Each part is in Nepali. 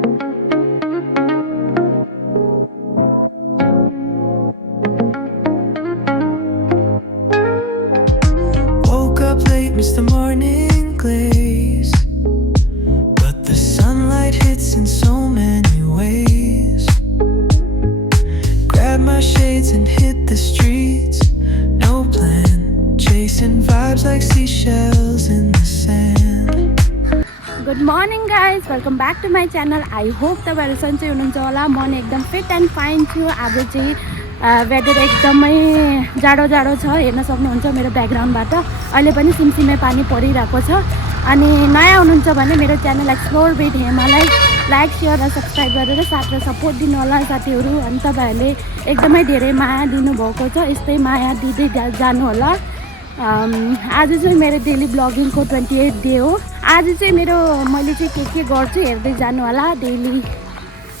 Woke up late, missed the morning glaze, but the sunlight hits in so many ways. Grab my shades and hit the streets. No plan, chasing vibes like seashells in the sand. Good morning guys, welcome back to my channel. I hope तपाईहरु सन्चै हुनुहुन्छ होला। म नि एकदम फिट एन्ड फाइन छु। आज चाहिँ वेदर एकदमै जाडो जाडो छ, हेर्न सक्नुहुन्छ मेरो ब्याकग्राउन्डबाट। अहिले पनि सिमसिमे पानी परिरहेको छ। अनि नयाँ हुनुहुन्छ भने मेरो च्यानल एक्सप्लोर विथ हेमालाई लाइक शेयर र सब्स्क्राइब गरेर साथ र सपोर्ट दिनु होला साथीहरु। अनि तपाईहरुले एकदमै धेरै माया दिनुभएको छ, यस्तै माया दिँदै जानु होला। आज चाहिँ मेरो डेली ब्लगिङको 28 डे हो। आज चाहिँ मैले चाहिँ के गर्छु हेर्दै जानु होला। डेली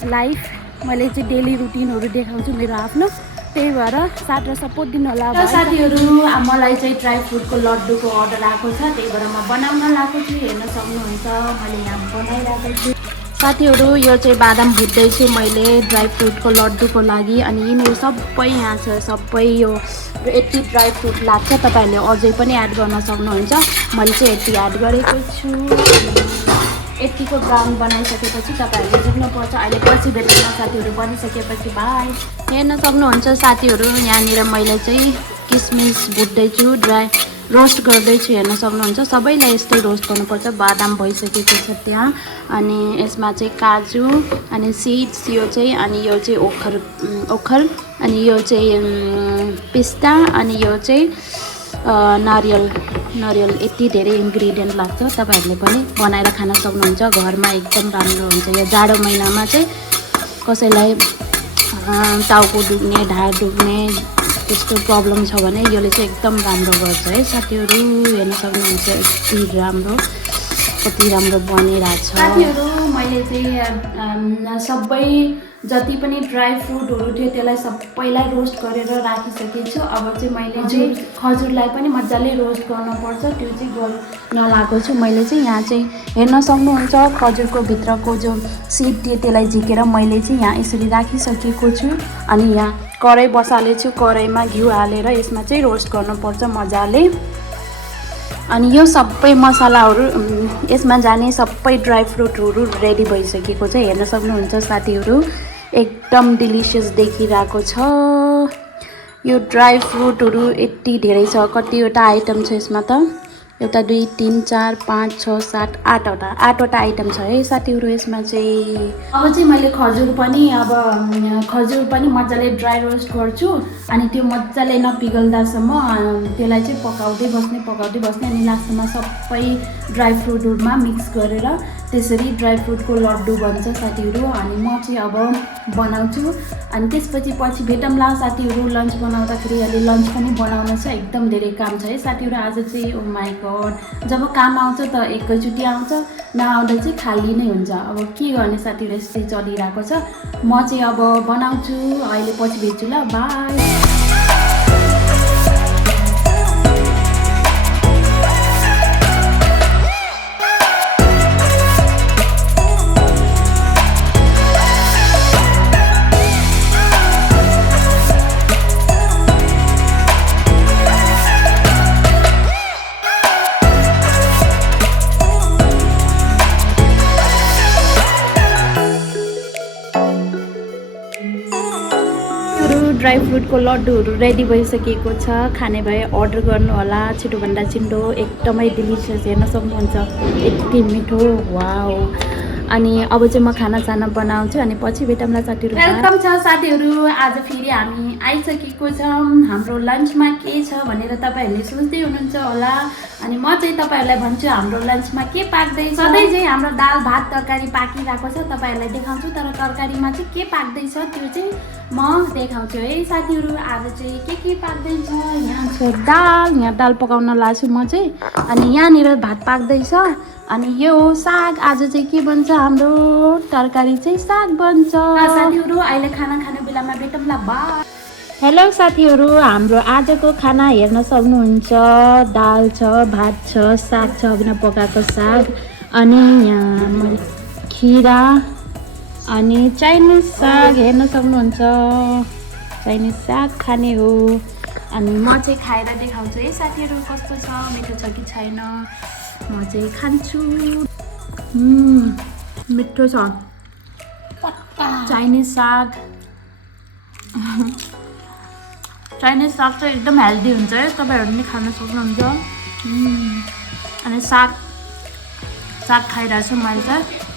लाइफ मैले चाहिँ डेली रुटिनहरु देखाउँछु मेरो आफ्नो, त्यही भएर साथ र सपोर्ट दिनु होला साथीहरु। मलाई चाहिँ ड्राई फ्रुटको लड्डुको अर्डर आएको छ, त्यही भएर म बनाउन लागेको छु। हेर्न सक्नुहुन्छ मैले यहाँ बनाइरहेको छु साथीहरु। यो चाहिँ बादाम भुट्दैछु मैले ड्राई फ्रुटको लड्डुको लागि। अनि यिनीहरू सबै यहाँ छ, सबै यो 80 ड्राई फ्रुट लाग्छ। तपाईहरुले अझै पनि एड गर्न सक्नुहुन्छ। मैले चाहिँ 80 एड गरेको छु। 80 को ग्राउन्ड बनाइसकेपछि तपाईहरुले बुझ्नुपर्छ। अहिले पछि भेट्नु साथीहरु, बनिसकेपछि बाइ। हेर्न सक्नुहुन्छ साथीहरु, यहाँनिर मैले चाहिँ किसमिस भुट्दैछु, ड्राई रोस्ट गर्दैछु। हेर्न सक्नुहुन्छ सबैलाई यस्तै रोस्ट गर्नुपर्छ। बादाम भइसकेको छ त्यहाँ। अनि यसमा चाहिँ काजु अनि सिड्स, यो चाहिँ अनि यो चाहिँ ओखर अनि यो चाहिँ पिस्ता अनि यो चाहिँ नरियल। यति धेरै इन्ग्रेडियन्ट लाग्छ। तपाईहरुले पनि बनाएर खान सक्नुहुन्छ घरमा, एकदम राम्रो हुन्छ। यो जाडो महिनामा चाहिँ कसैलाई टाउको दुख्ने, ढाड दुख्ने त्यस्तो प्रब्लम छ भने यसले चाहिँ एकदम राम्रो गर्छ है साथीहरु। हेर्न सक्नुहुन्छ कति राम्रो बनिरहेछ साथीहरु। मैले चाहिँ सबै जति पनि ड्राई फ्रुटहरु थियो त्यसलाई सबैलाई रोस्ट गरेर राखिसकेको छु। अब चाहिँ मैले चाहिँ खजुरलाई पनि मजाले रोस्ट गर्नुपर्छ, त्यो चाहिँ गर्न लागेको छु। मैले चाहिँ यहाँ चाहिँ हेर्न सक्नुहुन्छ खजुरको भित्रको जो सिड थियो त्यसलाई झिकेर मैले चाहिँ यहाँ यसरी राखिसकेको छु। अनि यहाँ कराई बसालेछु, कराईमा घिउ हालेर यसमा चाहिँ रोस्ट गर्नुपर्छ मजाले। अनि यो सबै मसलाहरु यसमा जाने सबै ड्राई फ्रुटहरु रेडी भइसकेको छ। हेर्न सक्नुहुन्छ साथीहरु, एकदम डिलिशियस देखिरहेको छ। यो ड्राई फ्रुटहरु यति धेरै छ। कतिवटा आइटम छ यसमा त? एउटा 2 3 4 5 6 7 8वटा आइटम छ है साथीहरु यसमा चाहिँ। अब चाहिँ मैले खजुर पनि मजाले ड्राई रोस्ट गर्छु। अनि त्यो मजाले नपिघल्दासम्म त्यसलाई चाहिँ पकाउँदै बस्ने अनि लास्टमा सबै ड्राई फ्रुटहरुमा मिक्स गरेर त्यसरी ड्राई फ्रुटको लड्डु बन्छ साथीहरु। अनि म चाहिँ अब बनाउँछु। अनि पछि भेटौँला साथीहरु लन्च बनाउँदाखेरि। अहिले लन्च पनि बनाउन छ, एकदम धेरै काम छ है साथीहरु आज चाहिँ। ओ माय गॉड, जब काम आउँछ त एकैचोटि आउँछ, नआउँदा चाहिँ खाली नै हुन्छ। अब के गर्ने साथीहरु, यस्तै चलिरहेको छ। म चाहिँ अब बनाउँछु, अहिले पछि भेट्छु ल, बाइ। ड्राई फ्रुटको लड्डुहरु रेडी भइसकेको छ। खाने भए अर्डर गर्नु होला छिटोभन्दा छिटो। एकदमै डिलिशियस, हेर्न सक्नुहुन्छ यति मिठो, वाउ। अनि अब चाहिँ म खाना बनाउँछु अनि पछि भेटौँला साथीहरु। वेलकम छ साथीहरु, आज फेरि हामी आइसकेको छौं। हाम्रो लन्चमा के छ भनेर तपाईहरुले सोच्दै हुनुहुन्छ होला। अनि म चाहिँ तपाईहरुलाई भन्छु हाम्रो लन्चमा के पाक्दैछ। सधैँ चाहिँ हाम्रो दाल भात तरकारी पाकिरहेको छ, तपाईहरुलाई देखाउँछु। तर तरकारीमा चाहिँ के पाक्दैछ त्यो चाहिँ म देखाउँछु है साथीहरु। आज चाहिँ के पाक्दैछ, यहाँ छ दाल, यहाँ दाल पकाउन लाग्छु म चाहिँ। अनि यहाँनिर भात पाक्दैछ। अनि यो साग, आज चाहिँ के बन्छ हाम्रो तरकारी चाहिँ साग बन्छ साथीहरु। अहिले खाना खाने बेलामा भेटौँला, बाइ। हेलो साथीहरु, हाम्रो आजको खाना हेर्न सक्नुहुन्छ। दाल छ, भात छ, साग छ, अघि नै पकाएको साग। अनि यहाँ खिरा अनि चाइनिज साग हेर्न सक्नुहुन्छ चाइनिज साग खाने हो अनि म चाहिँ खाएर देखाउँछु है साथीहरू कस्तो छ मिठो छ कि छैन म चाहिँ खान्छु मिठो छ चाइनिज साग चाइनिज साग चाहिँ एकदम हेल्दी हुन्छ है तपाईँहरू पनि खान सक्नुहुन्छ अनि साग खाइरहेको छु मैले चाहिँ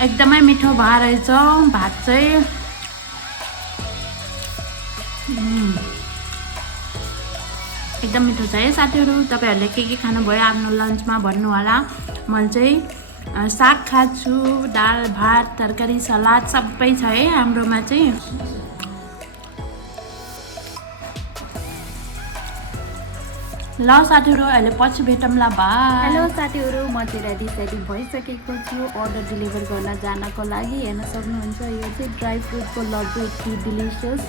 एकदमै मिठो भएर रहेछ भात चाहिँ एकदम मिठो छ है साथीहरू तपाईँहरूले के खानुभयो आफ्नो लन्चमा भन्नु होला मैले चाहिँ साग खान्छु दाल भात तरकारी सलाद सबै छ है हाम्रोमा चाहिँ ल साथीहरू अहिले पछि भेटौँला बाई हेलो साथीहरू म चाहिँ रेडी भइसकेको छु अर्डर डेलिभर गर्न जानको लागि हेर्न सक्नुहुन्छ यो चाहिँ ड्राई फ्रुटको लड्डु यति डिलिसियस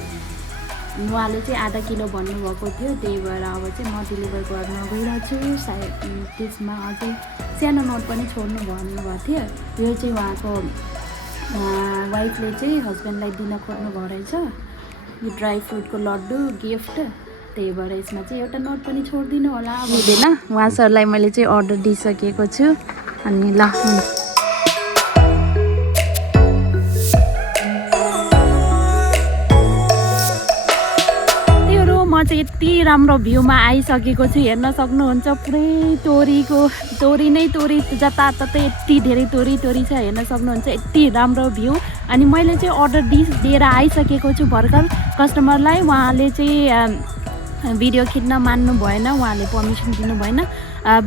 उहाँले चाहिँ आधा किलो भन्नुभएको थियो त्यही भएर अब चाहिँ म डेलिभर गर्न गइरहेको छु सायद त्यसमा अझै सानो नोट पनि छोड्नु भन्नुभएको थियो यो चाहिँ उहाँको वाइफले चाहिँ हस्बेन्डलाई दिन खोज्नु भएको रहेछ यो ड्राई फ्रुटको लड्डु गिफ्ट त्यही भएर यसमा चाहिँ एउटा नोट पनि छोडिदिनु होला हुँदैन उहाँ सरलाई मैले चाहिँ अर्डर दिइसकेको छु अनि ल म चाहिँ यति राम्रो भ्यूमा आइसकेको छु हेर्न सक्नुहुन्छ पुरै तोरी नै जताततै यति धेरै तोरी छ हेर्न सक्नुहुन्छ यति राम्रो भ्यू अनि मैले चाहिँ अर्डर दिएर आइसकेको छु भर्खर कस्टमरलाई उहाँले चाहिँ भिडियो खिच्न मान्नु भएन उहाँले पर्मिसन दिनु भएन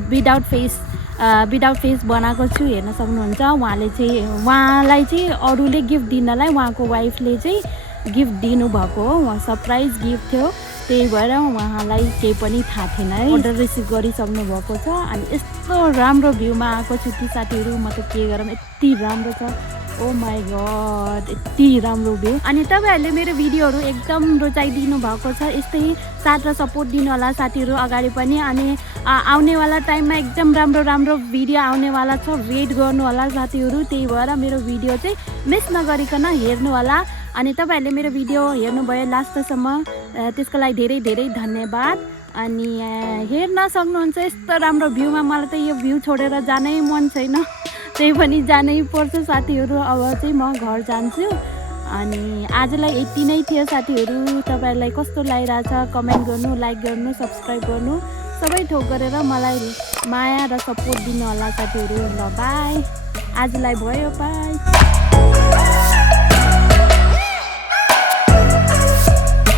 विदाउट फेस बनाएको छु हेर्न सक्नुहुन्छ उहाँलाई चाहिँ अरूले गिफ्ट दिनलाई उहाँको वाइफले चाहिँ गिफ्ट दिनुभएको हो सरप्राइज गिफ्ट थियो त्यही भएर उहाँलाई केही पनि थाहा थिएन है अर्डर रिसिभ गरिसक्नु भएको छ अनि यस्तो राम्रो भ्यूमा आएको छु कि साथीहरू म त के गरौँ यति राम्रो छ ओ माई गड यति राम्रो भ्यू अनि तपाईँहरूले मेरो भिडियोहरू एकदम रुचाइदिनु भएको छ यस्तै साथ र सपोर्ट दिनु होला साथीहरू अगाडि पनि अनि आउनेवाला टाइममा एकदम राम्रो भिडियो आउनेवाला छ वेट गर्नु होला साथीहरू त्यही भएर मेरो भिडियो चाहिँ मिस नगरिकन हेर्नु होला अनि तपाईँहरूले मेरो भिडियो हेर्नुभयो लास्टसम्म त्यसको लागि धेरै धन्यवाद अनि हेर्न सक्नुहुन्छ यस्तो राम्रो भ्यूमा मलाई त यो भ्यू छोडेर जानै मन छैन त्यही पनि जानै पर्छ साथीहरू अब चाहिँ म घर जान्छु अनि आजलाई यति नै थियो साथीहरू तपाईँहरूलाई कस्तो लागिरहेछ कमेन्ट गर्नु लाइक गर्नु सब्सक्राइब गर्नु सबै थोक गरेर मलाई माया र सपोर्ट दिनु होला साथीहरू ल बाई आजलाई भयो बाई